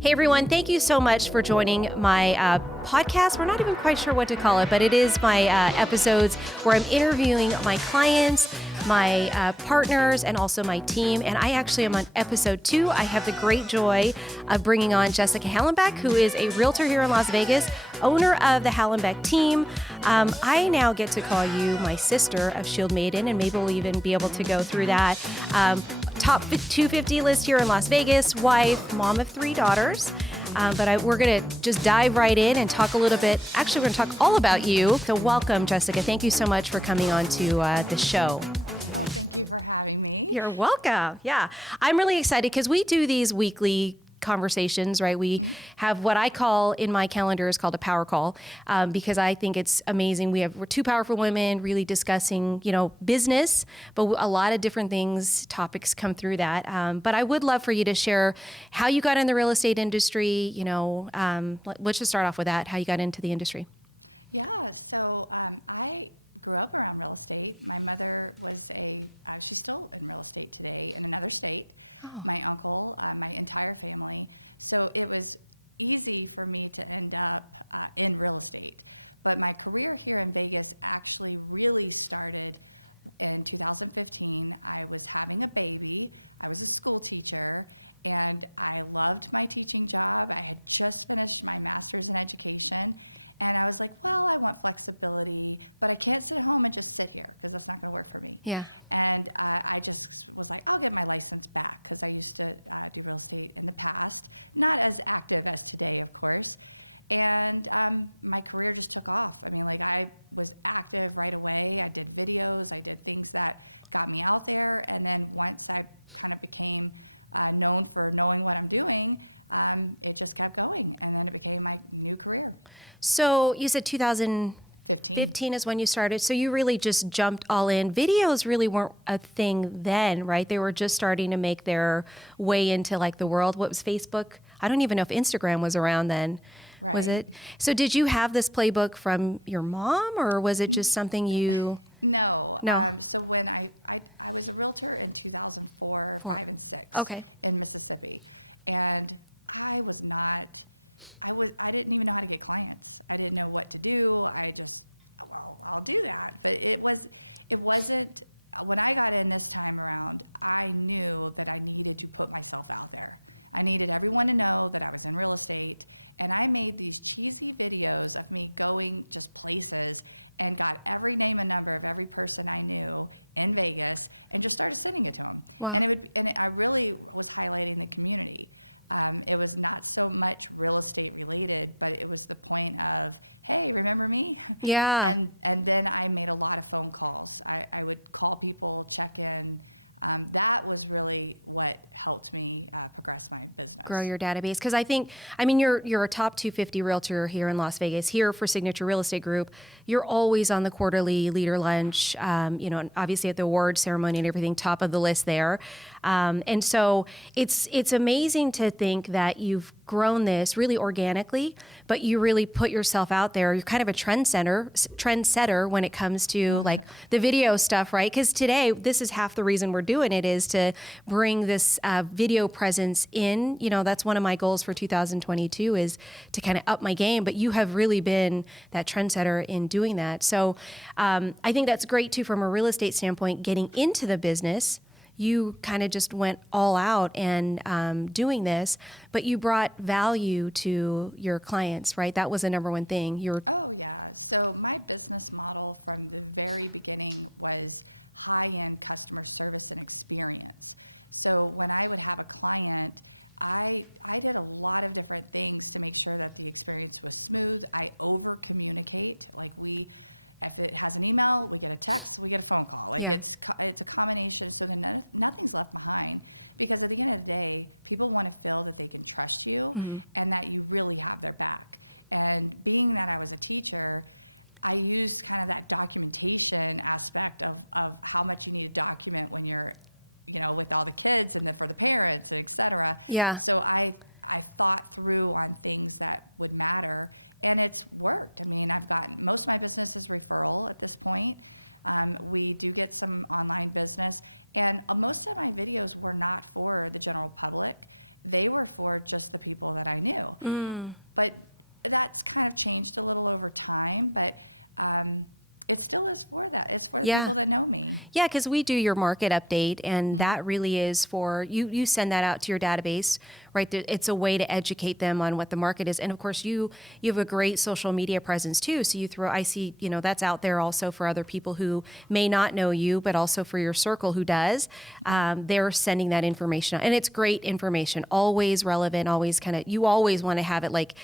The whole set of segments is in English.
Hey everyone, thank you so much for joining my podcast. We're not even quite sure what to call it, but it is my episodes where I'm interviewing my clients, my partners, and also my team. And I actually am on episode 2. I have the great joy of bringing on Jessica Hallenbeck, who is a realtor here in Las Vegas, owner of the Hallenbeck team. I now get to call you my sister of Shield Maiden, and maybe we'll even be able to go through that. Top 250 list here in Las Vegas, wife, mom of 3 daughters. But we're going to just dive right in and talk a little bit. Actually, we're going to talk all about you. So welcome, Jessica. Thank you so much for coming on to the show. Well, thank you for having me. You're welcome. Yeah. I'm really excited because we do these weekly conversations, right? We have what I call in my calendar is called a power call, because I think it's amazing. We're 2 powerful women really discussing, business, but a lot of different topics come through that. But I would love for you to share how you got in the real estate industry. Let's just start off with that, how you got into the industry. Yeah. So I grew up around real estate. My mother was she's still in real estate today in another state. Oh. My uncle, my entire family. So it was easy for me to end up in real estate. But my career here in Vegas actually really started in 2015. I was having a baby. I was a school teacher, and I loved my teaching job. I had just finished my master's in education, and I was like, well, I want flexibility, but I can't sit at home and just sit here because that's not going to work for me. Yeah. And I just was like, I'll get my license back because I used to do real estate in the past, not as active as today, of course. And my career just took off. I mean, I was active right away. I did videos. I did things that got me out there. And then once I kind of became known for knowing what I'm doing, it just kept going. And then it became my new career. So you said 2015 is when you started. So you really just jumped all in. Videos really weren't a thing then, right? They were just starting to make their way into the world. What was Facebook? I don't even know if Instagram was around then. Right. Was it? So did you have this playbook from your mom, or was it just something you... No. So when I was a realtor in 2004, 5, and 6 in Mississippi. And I didn't even know how to get clients. I didn't know what to do. I'll do that. But it wasn't, when I got in this time around, I knew that I needed to put myself out there. I needed everyone to know that I was in real estate, and I made these cheesy videos of me going just places and got every name and number of every person I knew in Vegas and just started sending it to them. Wow. And I really was highlighting the community. It was not so much real estate related, but it was the point of, hey, remember me? Yeah. And then I made a lot of phone calls. I would call people, check in. That was really what helped me progress my business. Grow your database. Because you're a top 250 realtor here in Las Vegas, here for Signature Real Estate Group. You're always on the quarterly leader lunch, obviously at the award ceremony and everything, top of the list there. And so it's amazing to think that you've grown this really organically, but you really put yourself out there. You're kind of a trendsetter when it comes to the video stuff, right? Because today, this is half the reason we're doing it, is to bring this video presence in. That's one of my goals for 2022 is to kind of up my game, but you have really been that trendsetter in doing that. So I think that's great too from a real estate standpoint, getting into the business. You kind of just went all out and doing this, but you brought value to your clients, right? That was the number one thing. Oh, yeah. So my business model from the very beginning was high-end customer service and experience. So when I would have a client, I did a lot of different things to make sure that the experience was smooth. I over-communicate. If it has an email, we get a text, we get a phone call. It's a combination so that nothing's left behind. Because at the end of the day, people want to feel that they can trust you and that you really have their back. And being that I was a teacher, I used kind of that documentation aspect of how much you need to document when you're, with all the kids and for the parents, and et cetera. Yeah. So I thought through on things that would matter, and it's worked. I've gotten, most of my business is referral at this point. We do get some online business, and most of my videos were not for the general public. they were for just the people that I knew. But that's kind of changed a little over time, but it still is for that. It's for the people that know me. Yeah, because we do your market update, and that really is for you. You send that out to your database, right? It's a way to educate them on what the market is, and of course, you have a great social media presence too. So you throw, I see, that's out there also for other people who may not know you, but also for your circle who does. They're sending that information out, and it's great information, always relevant, always you always want to have it like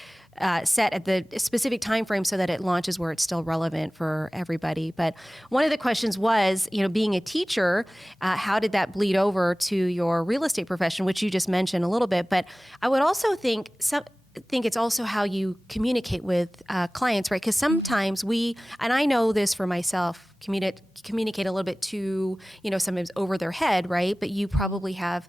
set at the specific time frame so that it launches where it's still relevant for everybody. But one of the questions was, being a teacher, how did that bleed over to your real estate profession, which you just mentioned a little bit. But I would also think it's also how you communicate with clients, right? Because sometimes and I know this for myself, communicate a little bit too, sometimes over their head, right? But you probably have,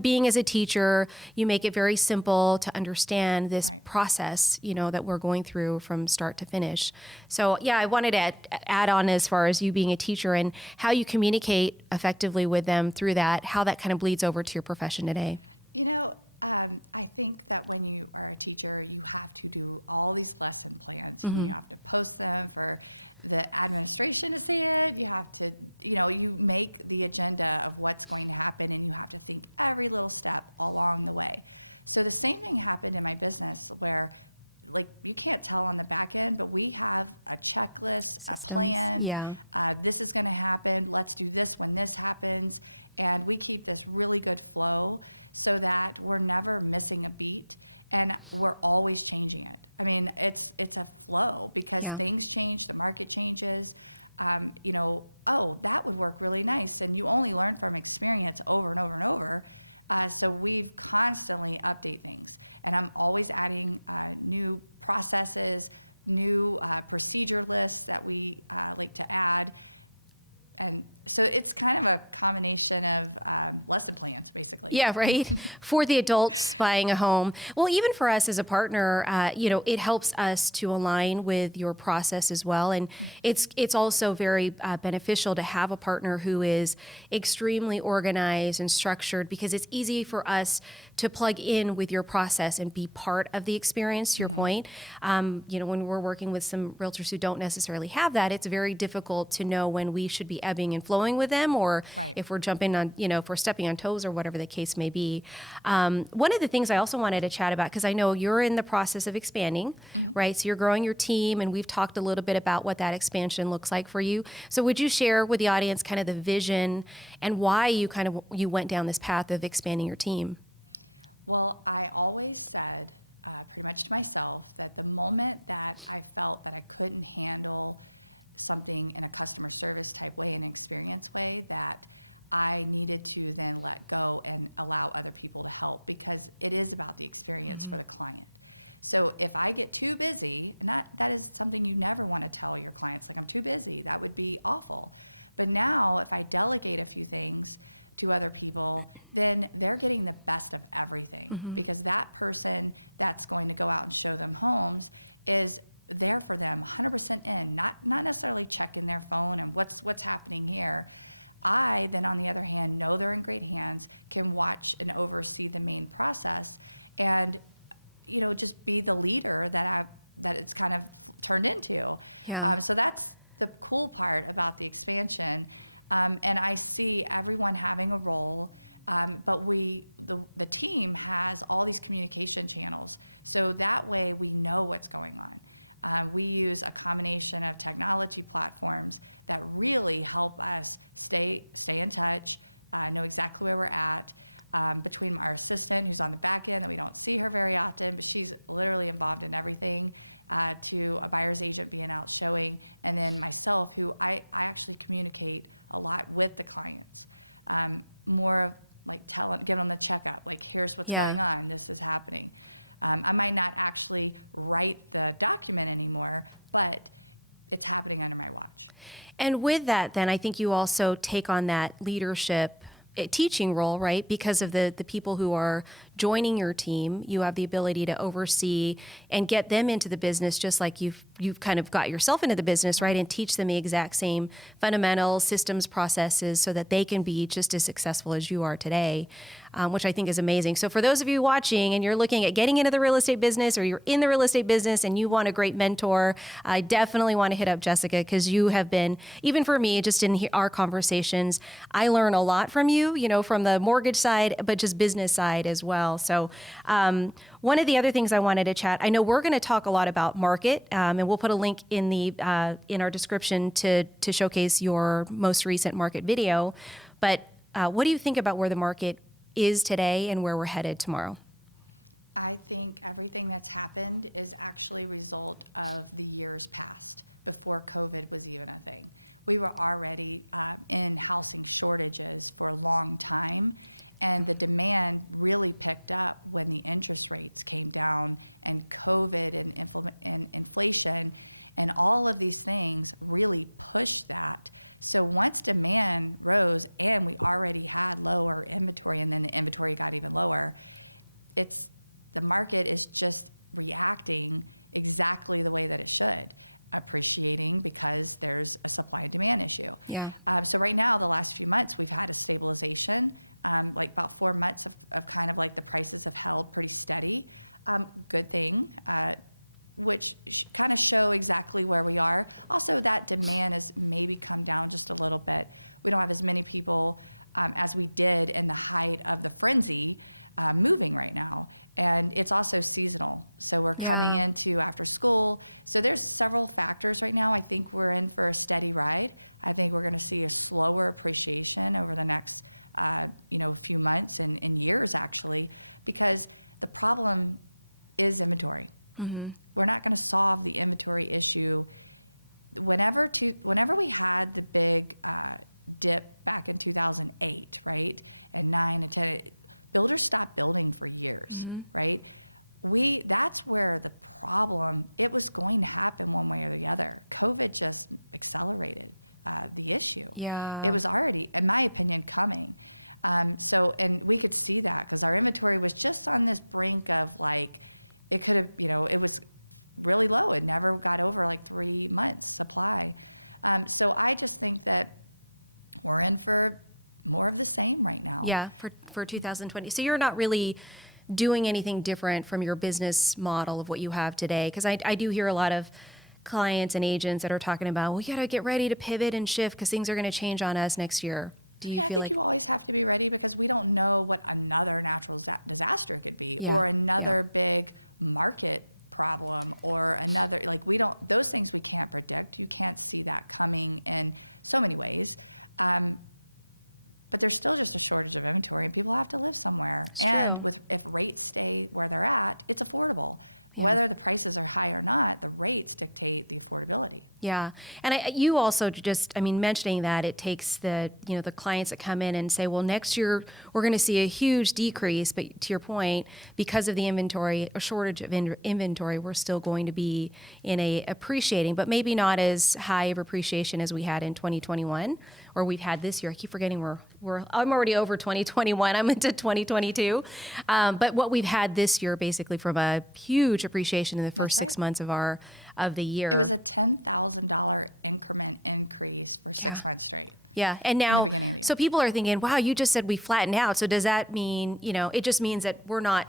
being as a teacher, you make it very simple to understand this process, that we're going through from start to finish. So yeah, I wanted to add on as far as you being a teacher and how you communicate effectively with them through that, how that kind of bleeds over to your profession today. I think that when you are a teacher, you have to do all these lesson plans. You have to post them for the administration to see it. You have to, you make the agenda of what's going to happen, and you have to think every little step along the way. So the same thing happened in my business where, like, you can't tell on the back end, but we have a checklist, a plan. Yeah. This is going to happen. Let's do this when this happens. And we keep this really good flow so that we're never missing a beat, and we're always changing it. I mean, it's a flow because things change, the market changes. That would work really nice. And you only learn from experience over and over and over. So we've constantly update things, and I'm always adding new processes, new procedure lists that we like to add. And so it's kind of a combination of lesson plans, basically. Yeah, right. For the adults buying a home. Well, even for us as a partner, it helps us to align with your process as well. And it's also very beneficial to have a partner who is extremely organized and structured, because it's easy for us to plug in with your process and be part of the experience, to your point. When we're working with some realtors who don't necessarily have that, it's very difficult to know when we should be ebbing and flowing with them, or if we're jumping on, if we're stepping on toes or whatever the case may be. One of the things I also wanted to chat about, because I know you're in the process of expanding, right? So you're growing your team, and we've talked a little bit about what that expansion looks like for you. So would you share with the audience kind of the vision and why you went down this path of expanding your team? Well, I always said pretty much to myself that the moment that I felt that I couldn't handle something in a customer service type way, an experience way, that I needed to then let go and allow other people to help, because it is about the experience for the client. So if I get too busy, and that is something you never want to tell your clients, like, I'm too busy, that would be awful. But now if I delegate a few things to other people, then they're getting the best of everything, because that person that's going to go out and show them homes is there for them 100% in, not necessarily checking their phone and what's happening here. I then, on the other hand, know they're in great hands, can watch and oversee the main process, and just be the leader that it's kind of turned into. So that's the cool part about the expansion. And I see everyone having a role, but the team has all these communication channels, so that way we know what's going on. We use a combination of technology platforms that really help us stay in touch, know exactly where we're at. Between our assistant, who's on the back end, that we don't see her very often, but she's literally involved in everything, to a buyer's agent being out showing, and then myself, who I actually communicate a lot with the clients. More of like giving them the checkup, like, here's what's going on, this is happening. I might not actually write the document anymore, but it's happening under my watch. And with that, then, I think you also take on that leadership teaching role, right? Because of the people who are joining your team, you have the ability to oversee and get them into the business just like you've kind of got yourself into the business, right? And teach them the exact same fundamentals, systems, processes so that they can be just as successful as you are today, which I think is amazing. So for those of you watching and you're looking at getting into the real estate business or you're in the real estate business and you want a great mentor, I definitely want to hit up Jessica because you have been, even for me, just in our conversations, I learn a lot from you, from the mortgage side, but just business side as well. So one of the other things I wanted to chat, I know we're going to talk a lot about market, and we'll put a link in in our description to showcase your most recent market video. But what do you think about where the market is today and where we're headed tomorrow? I think everything that's happened is actually a result of the years past, before COVID was even a thing. We were already in housing shortages for a long time, and the demand really picked up when the interest rates came down, and COVID and inflation and all of these things really pushed that. So once demand rose and we already had lower inventory, and then the inventory got even lower, the market is just reacting exactly the way that it should, appreciating because there's a supply and demand issue. Yeah. So right now, the last few months, we've had a stabilization, like about 4 months of kind of like the prices have held pretty steady. Good thing, which kind of show exactly where we are. Also, that demand has maybe come down just a little bit. We don't have as many people as we did in the height of the frenzy moving right now. And it's also seasonal. So we're coming into after school. So there's several factors right now. I think we're in for a steady ride. I think we're going to see a slower appreciation over the next few months and years, actually, because the problem is inventory. Mm-hmm. We're not going to solve the inventory issue. Whenever we had the big dip back in 2008, right, and 9 and 10, builders stopped building for years, mm-hmm. right? That's where the problem, it was going to happen one way or the other. COVID just accelerated the issue. Yeah. It was already, in my opinion, coming. And we could see that because our inventory was just on this brink of like, it could have, it was really low. It never got over like 3 months supply. So I just think that we're in for more of the same right now. Yeah, for 2020. So you're not really doing anything different from your business model of what you have today? Because I do hear a lot of clients and agents that are talking about, well, you got to get ready to pivot and shift because things are going to change on us next year. I think you always have to be ready because we don't know what another natural disaster could be, or another big market problem, or another, those things we can't predict. You can't see that coming in so many ways. But there's still just a shortage of inventory, and people have to live somewhere. It's and true. if rates stay where they're at, it's affordable. Yeah. Whether the prices are high or not, the rates dictate the affordability. Yeah, and you also mentioning that it takes the clients that come in and say, well, next year we're going to see a huge decrease, but to your point, because of the inventory, a shortage of inventory, we're still going to be in a appreciating, but maybe not as high of appreciation as we had in 2021 or we've had this year. I keep forgetting I'm already over 2021. I'm into 2022, but what we've had this year, basically, from a huge appreciation in the first 6 months of the year. It was a $10,000 increment increase for 6 months straight. Yeah, and now, in the beginning of the year. So people are thinking, wow, you just said we flattened out. So does that mean, it just means that we're not...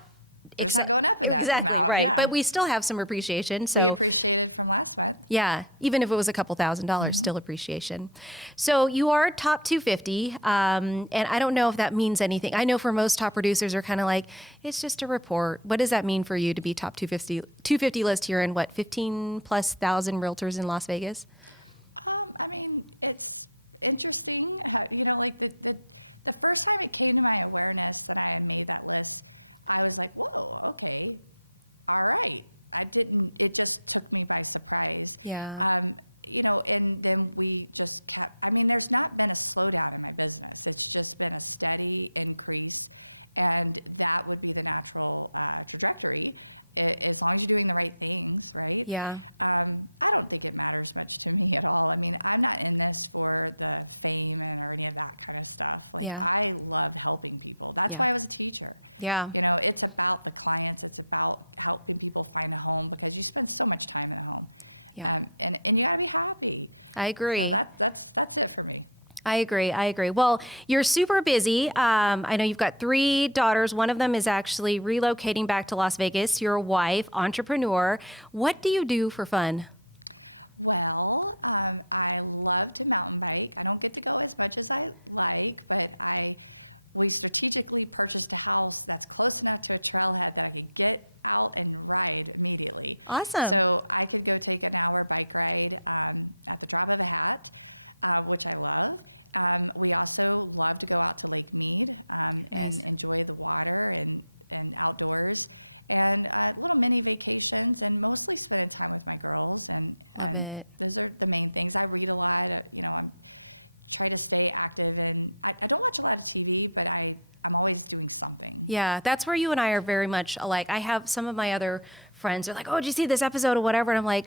It's not going up in that amount. Right. Yeah. But we still have some appreciation. So we appreciated from last month. Yeah, even if it was a couple $1,000s, mm-hmm. still appreciation. So you are top 250, and I don't know if that means anything. I know for most top producers are kind of like, it's just a report. What does that mean for you to be top 250 list here in 15 plus thousand realtors in Las Vegas? It's interesting. The first time it came to my awareness that I had made that list, I was like, whoa, okay, all right. It just took me by surprise. Yeah. And then we just kept, there's not been a slowdown in my business. It's just been a steady increase. And that would be the natural trajectory, as long as you're doing the right things, right? Yeah. I don't think it matters much to me at all. I mean, I'm not in this for the fame or any of that kind of stuff. Like, Yeah. I love helping people. That's why I was a teacher. Yeah. You know, it's about the clients. It's about helping people find a home, because you spend so much time in a home. Yeah. And you got to be happy. I agree. So that's it for me. I agree. Well, you're super busy. I know you've got 3 daughters. One of them is actually relocating back to Las Vegas. You're a wife, entrepreneur. What do you do for fun? Well, I love to mountain bike. I don't get to go as much as I like, but we strategically purchased a house that's close enough to a trailhead that I could get out and ride immediately. Awesome. So I could go take an hour bike ride at the drop of a hat, which I love. We also love to go out to Lake Mead and enjoy the water and outdoors, and little mini vacations, and mostly spending time with my girls. And those are the main things. I read a lot. I'm try to stay active, and I don't watch a lot of TV, but I'm always doing something. Yeah, that's where you and I are very much alike. I have some of my other friends are like, "Oh, did you see this episode or whatever?" And I'm like,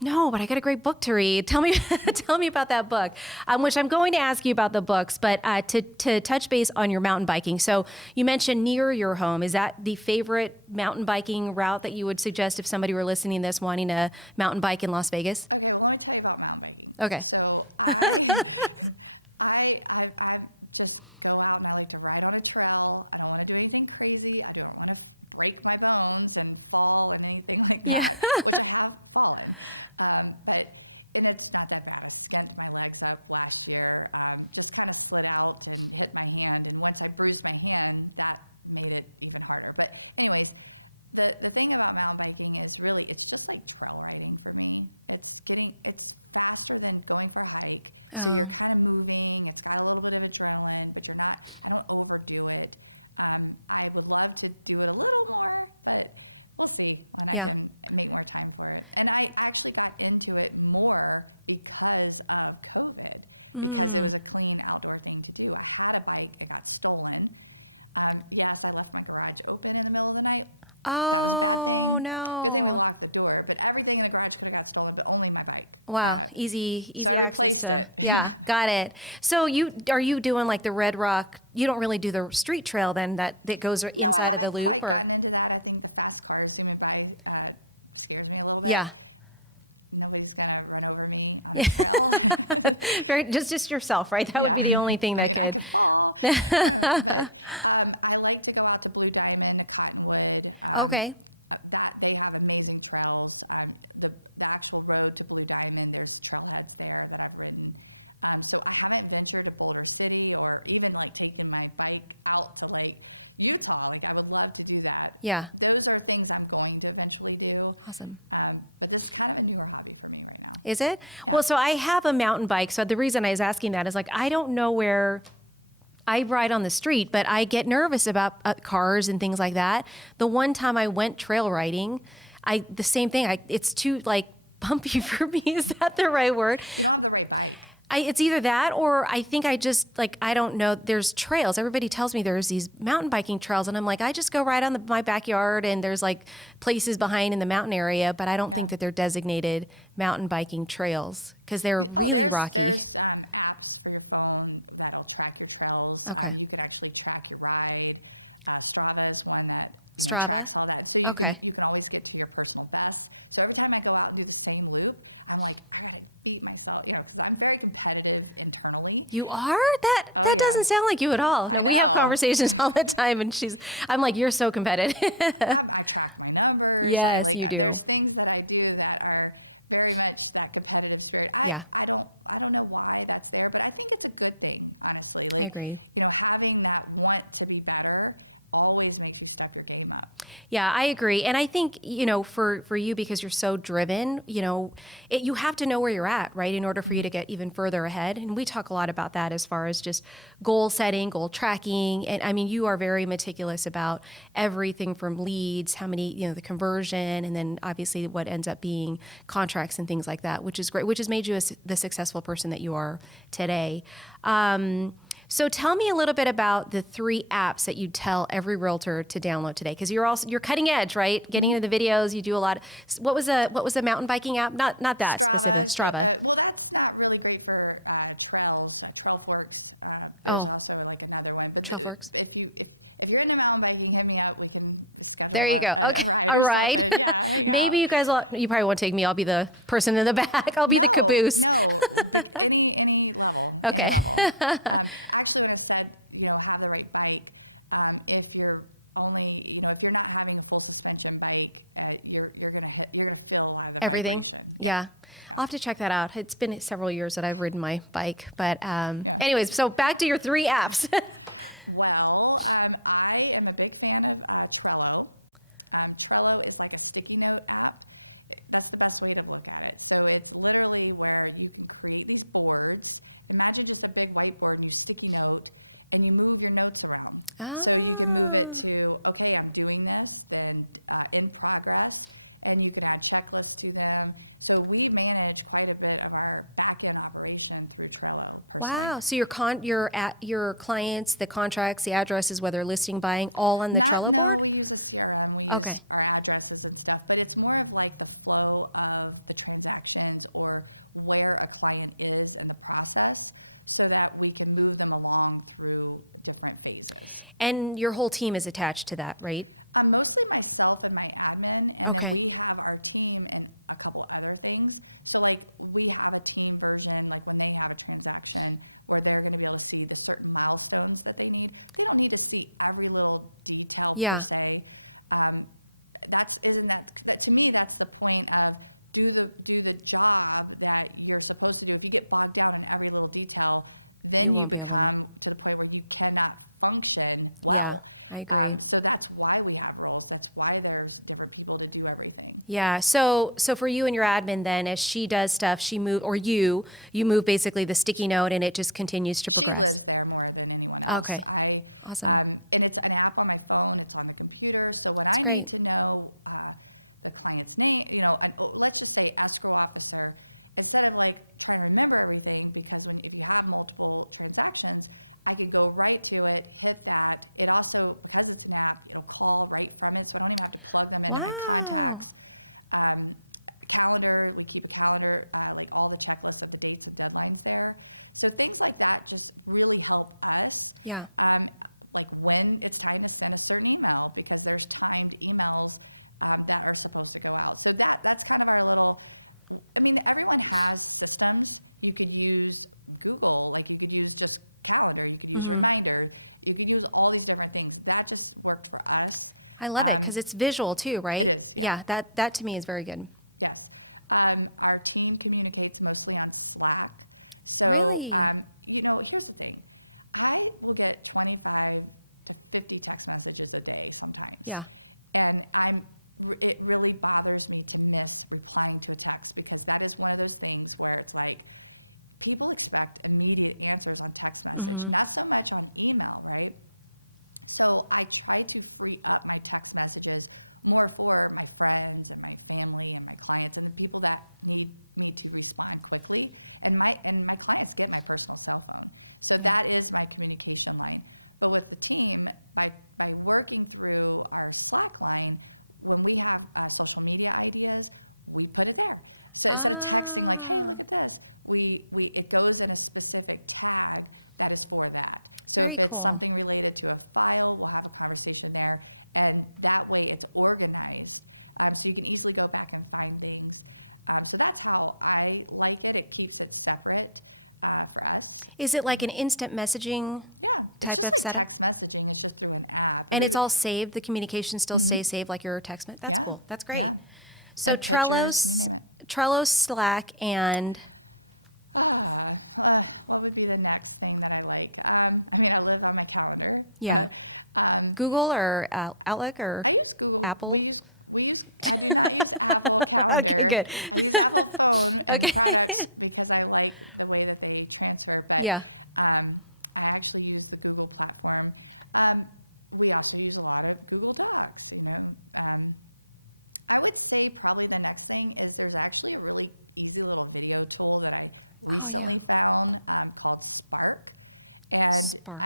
"No, but I got a great book to read. Tell me about that book," which I'm going to ask you about the books. But to touch base on your mountain biking. So you mentioned near your home. Is that the favorite mountain biking route that you would suggest if somebody were listening to this wanting a mountain bike in Las Vegas? Okay, well, let me tell you about mountain biking. Okay. So I just go out and I like to ride on a trail. I don't want to do anything crazy. I don't want to break my bones and fall and anything like that, which I have fallen. And it's not that bad. I skint my legs up last year, just kind of slid out and hit my hand. And once I bruised my hand, that made it even harder. But anyways, the thing about mountain biking is really, it's just like trail riding for me. It's faster than going for a hike. So you're kind of moving. It's got a little bit of adrenaline, but I don't overdo it. I would love to do it a little more, but we'll see when I can make more time for it. And I actually got into it more because of COVID, because it was a clean outdoor thing to do. I had a bike. It got stolen. Yes, I left my garage open in the middle of the night. That was a bad thing. Oh, no. Good thing we locked the door, but everything in the garage could have got stolen, but only my bike. Wow, easy. So I replaced access it. Yeah, got it. So are you doing like the Red Rock? You don't really do the street trail then that goes inside No, I of the haven't loop? quite gotten into that. I think the fast cars zooming by scares me a little bit. Yeah. Nobody's gonna run over me on a trail. just yourself, right? That would be the only thing that I could fall. But I like to go out to Blue Diamond, to Cottonwood. Okay. That they have amazing trails. The actual road to Blue Diamond, there's trailheads there that I've ridden. So I haven't ventured to Boulder City or even like taking my bike out to like Utah. Like I would love to do that. Yeah. Those are things I'm going to eventually do. Awesome. But this is kind of a newer hobby for me right now. Is it? Yeah. Well, so I have a mountain bike. So the reason I was asking that is like, I don't know where I ride on the street, but I get nervous about cars and things like that. The one time I went trail riding, the same thing. It's too like bumpy for me. Is that the right word? You don't have the right bike. It's either that or I think I just like, I don't know. There's trails. Everybody tells me there's these mountain biking trails. And I'm like, I just go right on my backyard and there's like places behind in the mountain area, but I don't think that they're designated mountain biking trails because they're really rocky. There's apps for your phone that'll track your trails. Okay. You can actually track your ride. Strava is one that Strava? tracks all that. So you Okay. can always get to your personal best. So every time I go out and do the same loop, I'm like, I gotta beat myself, because I'm very competitive internally. You are? That Oh, yeah. doesn't sound like you at all. I We have know. conversations all the time, and I'm like, you're so competitive. I track my numbers. Yes, you do. There's things that I do that are very much that competitive spirit. I don't know why that's there, but I think it's a good thing, honestly. Like, agree. Having that want to be better always makes you step your game up. Yeah, I agree. And I think, for you, because you're so driven, you have to know where you're at, right, in order for you to get even further ahead. And we talk a lot about that as far as just goal setting, goal tracking. And I mean, you are very meticulous about everything from leads, how many, the conversion, and then obviously what ends up being contracts and things like that, which is great, which has made you the successful person that you are today. So tell me a little bit about the 3 apps that you tell every realtor to download today, because you're cutting edge, right? Getting into the videos, you do a lot. What was the mountain biking app? Not that Strava. specific, Strava. Well, that's not really great for trails. Trailforks. There's also like another one. But if you're into mountain biking, hit me up. We can schedule there you go. A ride or something. Yeah, hang out. Maybe you guys you probably won't take me. I'll be the person in the back. I'll be the caboose. No, any level. Okay. Any level. Actually, when I said, have the right bike, if you're only, if you're not having a full suspension bike, you're gonna feel a lot of the vibration. Yeah. I'll have to check that out. It's been several years that I've ridden my bike, but anyways, so back to your 3 apps. Well, I am a big fan of Trello. Trello is like a sticky note app. That's the best way to look at it. So it's literally where you can create these boards. Imagine just a big whiteboard and you sticky note and you move your notes around. So you can move it to, okay, I'm doing this, then in progress, and you can add checklists to them. So we manage quite a bit of our back-end operation through Trello personally. Wow. So your clients, the contracts, the addresses, whether listing, buying, all on the Trello board? No, we use a CRM. We use our addresses and stuff, but it's more of like the flow of the transactions or where a client is in the process so that we can move them along through different phases. And your whole team is attached to that, right? Mostly myself and my admin, and then we have our team and a couple other things. So like we have a team version, like when they have a transaction where they're going to be able to see the certain milestones that they need. They don't need to see every little detail per se. That to me, that's the point of do the job that you're supposed to do. If you get bogged down in every little detail, then you become to the point where you cannot function well. Yeah, I agree. So that's why we have roles. That's why there's different people to do everything. Yeah. So for you and your admin, then, as she does stuff, you move basically the sticky note, and it just continues to progress. She lives there more than anyone else. Okay. Awesome. And it's an app on my phone. It's on the computer. So when I need to know the client's name, let's just say escrow officer. Instead of like trying to remember everything, because if you have multiple transactions, I could go right to it, hit that. It also, because it's an app, it'll call right from it, so I don't even have to plug them into my contacts. Calendar, we keep a calendar, like all the checklists of the dates and deadlines there. So things like that just really help us. Yeah. Like when it's time to send a certain email, because there's timed emails that are supposed to go out. So that's kind of our little. I mean, everyone has systems. You could use Google, like you could use just calendar, you could use reminder, you could use all these different things. That just worked for us. I love it because it's visual too, right? It is, yeah. Yeah, that to me is very good. Yes. Our team communicates mostly on Slack. So, Really? Here's the thing. I will get 25 to 50 text messages a day sometimes. Yeah. And it really bothers me to miss replying to a text, because that is one of those things where it's like people expect immediate answers on text message, not so much on email, right? So I try to free up my text messages more for my friends and my family and my clients and the people that need me to respond quickly. And my clients get my personal cell phone. So that is my communication line. But with the team, by working through our Slack line, when we have social media ideas, we put it there. So instead of texting like, "Hey, look at this," it goes in a specific tag that is for that. So Very if it's cool. something related to a file, we'll have a conversation there, and that way it's organized, so you can easily go back and find things. So that's how I like it. It keeps it separate for us. Is it like an instant messaging? Yeah, it's type just of like setup? text messaging. It's just through an app. And it's all saved. The communication still stays saved, like your text message. That's cool. That's great. Yeah. So And pictures, you name it. Trello, Slack, and What would be the next thing that I like? I live on my calendar. Yeah. Google or Outlook or I use Google. Apple? We use. I do not use Apple Calendar. Okay, good. I use Apple Phone and products because I like the way that they transfer. But Yeah. I actually use the Google platform. We also use a lot of Google Docs. I would say probably the next thing is there's actually a really easy little video tool that I recently found called Spark. And Spark.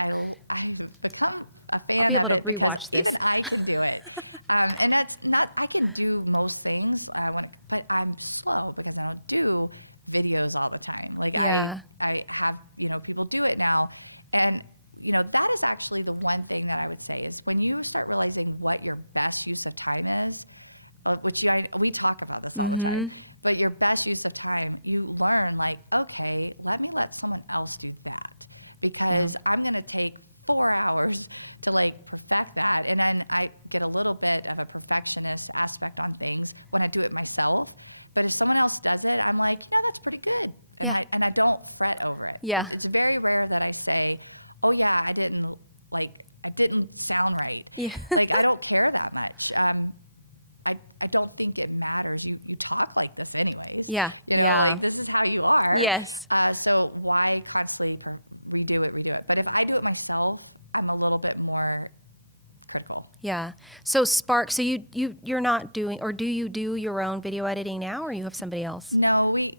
I've become a fan I'll of be able it to because rewatch this. even I can do it. And that's not, I can do most things, but I'm slow because I don't do videos all the time. Like Yeah. I have, people do it now. And, that is actually the one thing that I would say is when you start realizing what your best use of time is, which we talk about this all the time, but your best use of time, you learn like, okay, let someone else do that because I'm going to take 4 hours to like perfect that. And then I get a little bit of a perfectionist aspect on things when I do it myself. But if someone else does it, I'm like, that's pretty good. And Yeah. I don't fret over it. Yeah. It's very rare that I say, oh yeah, I didn't sound right. Yeah. Like I don't care that much. I don't think it matters. You talk like this anyways. Yeah. Like this is how you are. Yes. So why constantly redo it? But if I do it myself, I'm a little bit more critical. Yeah. So Spark, so you're not doing, or do you do your own video editing now, or you have somebody else? No, we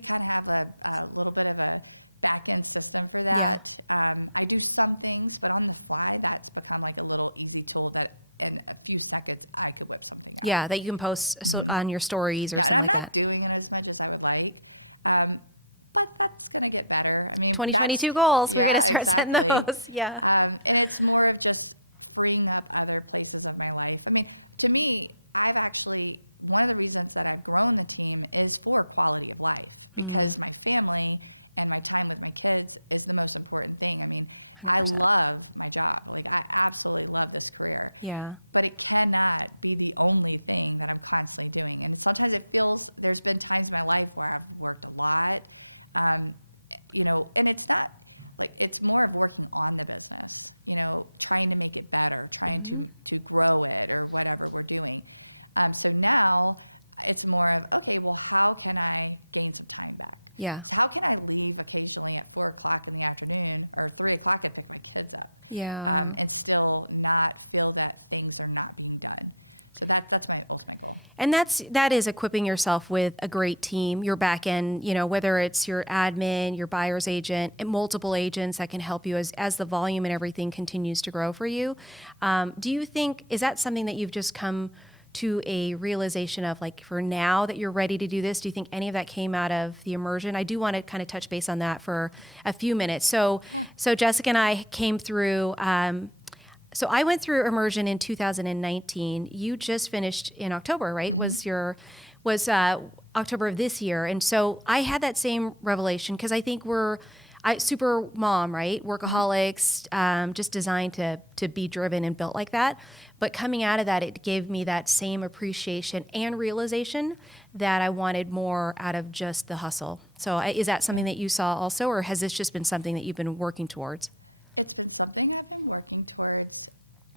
kind of have a little bit of a back end system for that. Yeah. I do some things, but on the fly, that's become like a little easy tool that in a few seconds I could whip something out. Yeah, that you can post on your stories or something and I'm like not that. doing it as much as I would like. But that's going to get better. I mean, 2022 goals. Yeah, We're going to start exactly. setting those. Yeah. And it's more of just freeing up other places of my life. I mean, to me, one of the reasons that I've grown the team is for quality of life because my family and my time with my kids is the most important thing. I mean, 100%. I love my job. Like, I absolutely love this career. Yeah. But it cannot be the only thing that I'm constantly doing. And sometimes there's been times in my life where I've worked a lot, and it's not, like, it's more of working on the business, trying to make it better, trying to grow it or whatever we're doing. So now it's more of, okay, well, how can I gain some time back? Yeah. So how can I leave occasionally at 4 o'clock in the afternoon or 3 o'clock and pick my kids up? Yeah. And still not feel that things are not being done. So that's my ultimate goal. And that is equipping yourself with a great team, your back end, whether it's your admin, your buyer's agent, and multiple agents that can help you as the volume and everything continues to grow for you. Do you think, is that something that you've just come to a realization of, like, for now that you're ready to do this? Do you think any of that came out of the immersion? I do want to kind of touch base on that for a few minutes. So Jessica and I came through, so I went through immersion in 2019. You just finished in October, right? Mm-hmm. Was October of this year. And so I had that same revelation because I think super mom, right? Workaholics, just designed to be driven and built like that. But coming out of that, it gave me that same appreciation and realization that I wanted more out of just the hustle. So is that something that you saw also, or has this just been something that you've been working towards? It's been something I've been working towards,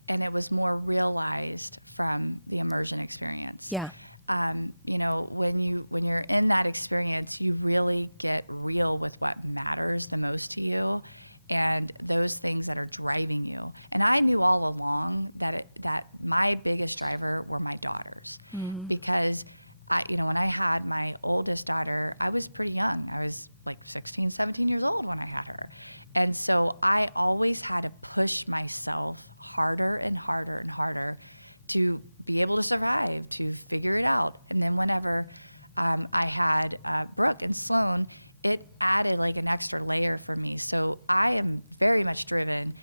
and it was more realized from the immersion experience. Yeah. When you're in that experience, you really get real with what matters the most to you and those things that are driving you. And I knew all along that my biggest driver were my daughters, because when I had my oldest daughter, I was pretty young. I was like 16, 17 years old when I had her. And so I always had to push myself harder and harder and harder to be able to survive, to figure it out. And then whenever I had Brooke and Sloan, it added like an extra layer for me. So I am very much driven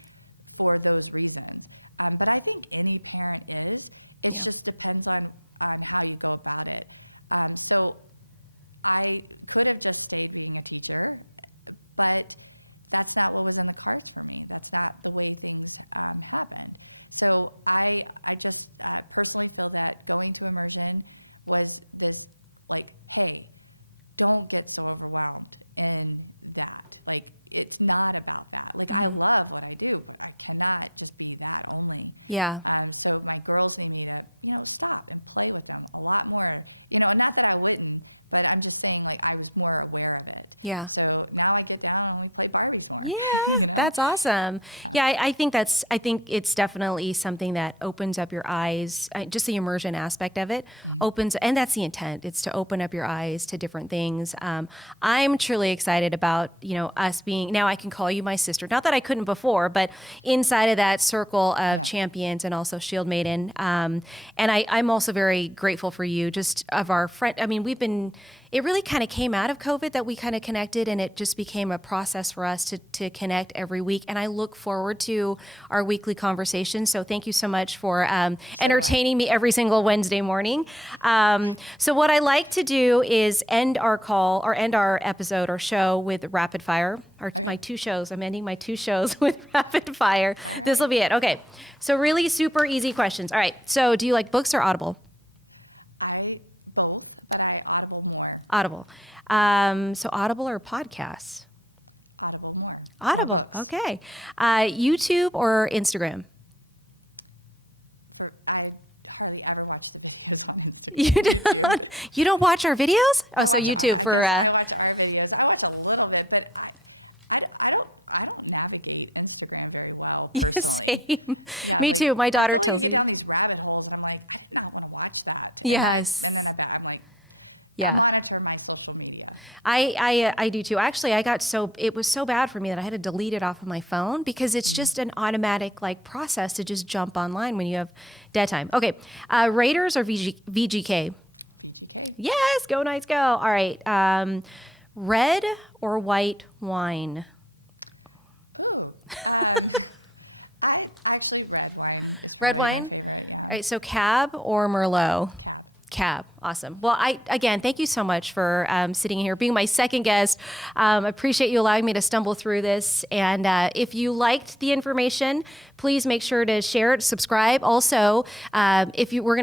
for those reasons. But I think any parent is. It just depends on how you go about it. So I could have just stayed being a teacher, but that's not what was in the cards for me. That's not the way things happened. So I just personally feel that going to immersion was this, like, hey, don't get so overwhelmed in that. Like, it's not about that. Like, I love what I do, but I cannot just be that only. Yeah. So my girls need me to, stop and play with them a lot more. Not that I wouldn't, but I'm just saying, like, I was more aware of it. Yeah. So now I get down and we play Barbies more. Yeah, that's awesome. Yeah, I think it's definitely something that opens up your eyes. Just the immersion aspect of it opens, and that's the intent. It's to open up your eyes to different things. I'm truly excited about us being being, now I can call you my sister. Not that I couldn't before, but inside of that circle of champions and also Shield Maiden. And I'm also very grateful for you, just of our friend. I mean, it really kind of came out of COVID that we kind of connected, and it just became a process for us to connect every week. And I look forward to our weekly conversations. So thank you so much for entertaining me every single Wednesday morning. So what I like to do is end our call or end our episode or show with rapid fire. My 2 shows. I'm ending my 2 shows with rapid fire. Right. This will be it. Okay. So really super easy questions. All right. So do you like books or Audible? Both, but I Audible more. Audible. So Audible or podcasts? Audible more. Audible. More books. Okay. YouTube or Instagram? I hardly ever watch the videos on Instagram. YouTube. You don't watch our videos? YouTube. I watch our videos. I watch a little bit, but I don't navigate Instagram very well personally. Same. Yeah, me too. My daughter. I feel like I get down these rabbit holes, and I'm like, I did not want to watch that. Yes. And then I'm like, I monitor my social media. I do too. Actually, it was so bad for me that I had to delete it off of my phone because it's just an automatic process to just jump online when you have dead time. Okay, Raiders or VGK? VGK. Yes, go Knights, go. All right. Red or white wine? Ooh, I actually red wine is probably my favorite. Yeah. All right. So Cab or Merlot? Cab. Awesome. Well, again, thank you so much for sitting here, being my second guest. Appreciate you allowing me to stumble through this. And if you liked the information, please make sure to share it, subscribe. Also, we're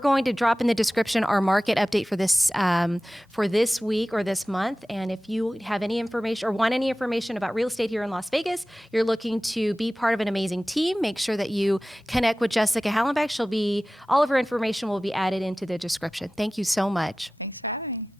going to drop in the description our market update for this week or this month. And if you have any information or want any information about real estate here in Las Vegas, you're looking to be part of an amazing team, make sure that you connect with Jessica Hallenbeck. All of her information will be added into the description. Thank you so much. Thanks for having me.